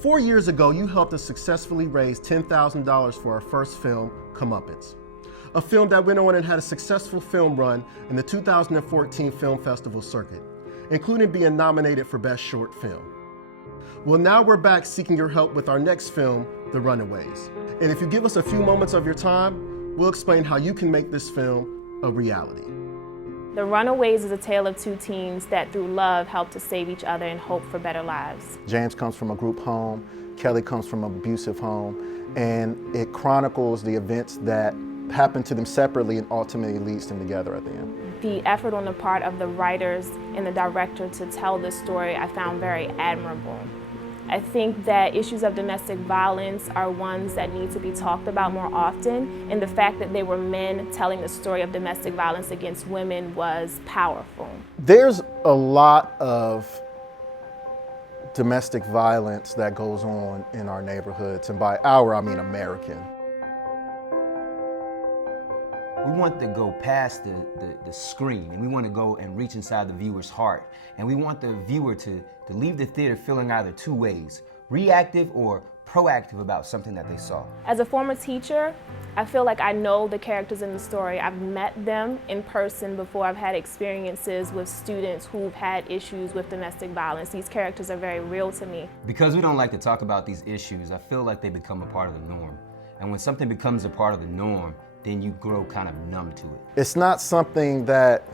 4 years ago, you helped us successfully raise $10,000 for our first film, Comeuppance, a film that went on and had a successful film run in the 2014 Film Festival circuit, including being nominated for Best Short Film. Well, now we're back seeking your help with our next film, The Runaways. And if you give us a few moments of your time, we'll explain how you can make this film a reality. The Runaways is a tale of two teens that through love help to save each other and hope for better lives. James comes from a group home, Kelly comes from an abusive home, and it chronicles the events that happen to them separately and ultimately leads them together at the end. The effort on the part of the writers and the director to tell this story I found very admirable. I think that issues of domestic violence are ones that need to be talked about more often, and the fact that they were men telling the story of domestic violence against women was powerful. There's a lot of domestic violence that goes on in our neighborhoods, and by our, I mean American. We want to go past the screen, and we want to go and reach inside the viewer's heart. And we want the viewer to leave the theater feeling either two ways, reactive or proactive about something that they saw. As a former teacher, I feel like I know the characters in the story. I've met them in person before. I've had experiences with students who've had issues with domestic violence. These characters are very real to me. Because we don't like to talk about these issues, I feel like they become a part of the norm. And when something becomes a part of the norm, then you grow kind of numb to it. It's not something that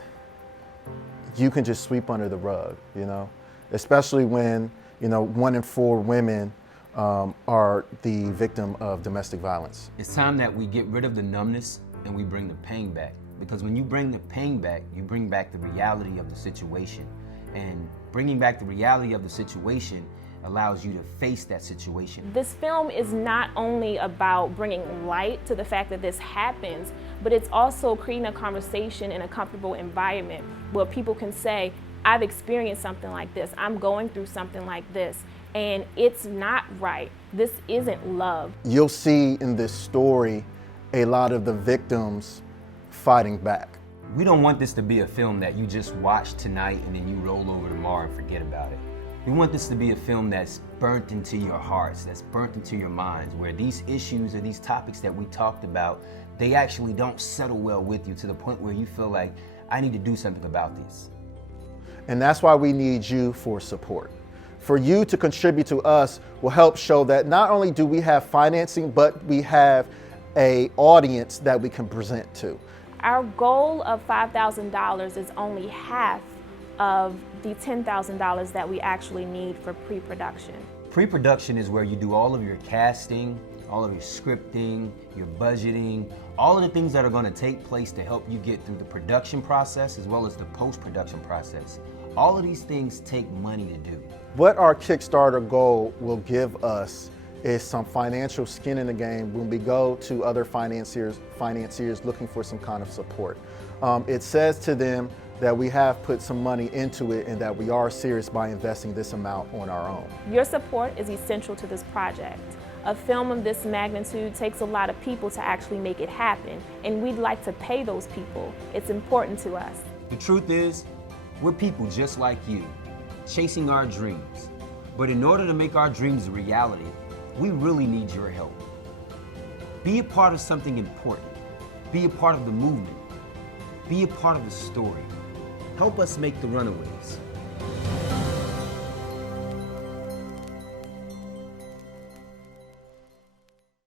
you can just sweep under the rug, you know? Especially when, 1 in 4 women are the victim of domestic violence. It's time that we get rid of the numbness and we bring the pain back. Because when you bring the pain back, you bring back the reality of the situation. And bringing back the reality of the situation allows you to face that situation. This film is not only about bringing light to the fact that this happens, but it's also creating a conversation in a comfortable environment where people can say, I've experienced something like this, I'm going through something like this, and it's not right. This isn't love. You'll see in this story a lot of the victims fighting back. We don't want this to be a film that you just watch tonight and then you roll over tomorrow and forget about it. We want this to be a film that's burnt into your hearts, that's burnt into your minds, where these issues or these topics that we talked about, they actually don't settle well with you to the point where you feel like, I need to do something about this. And that's why we need you for support. For you to contribute to us will help show that not only do we have financing, but we have an audience that we can present to. Our goal of $5,000 is only half of the $10,000 that we actually need for pre-production. Pre-production is where you do all of your casting, all of your scripting, your budgeting, all of the things that are going to take place to help you get through the production process as well as the post-production process. All of these things take money to do. What our Kickstarter goal will give us is some financial skin in the game when we go to other financiers looking for some kind of support. It says to them that we have put some money into it and that we are serious by investing this amount on our own. Your support is essential to this project. A film of this magnitude takes a lot of people to actually make it happen, and we'd like to pay those people. It's important to us. The truth is, we're people just like you, chasing our dreams. But in order to make our dreams a reality, we really need your help. Be a part of something important. Be a part of the movement. Be a part of the story. Help us make The Runaways.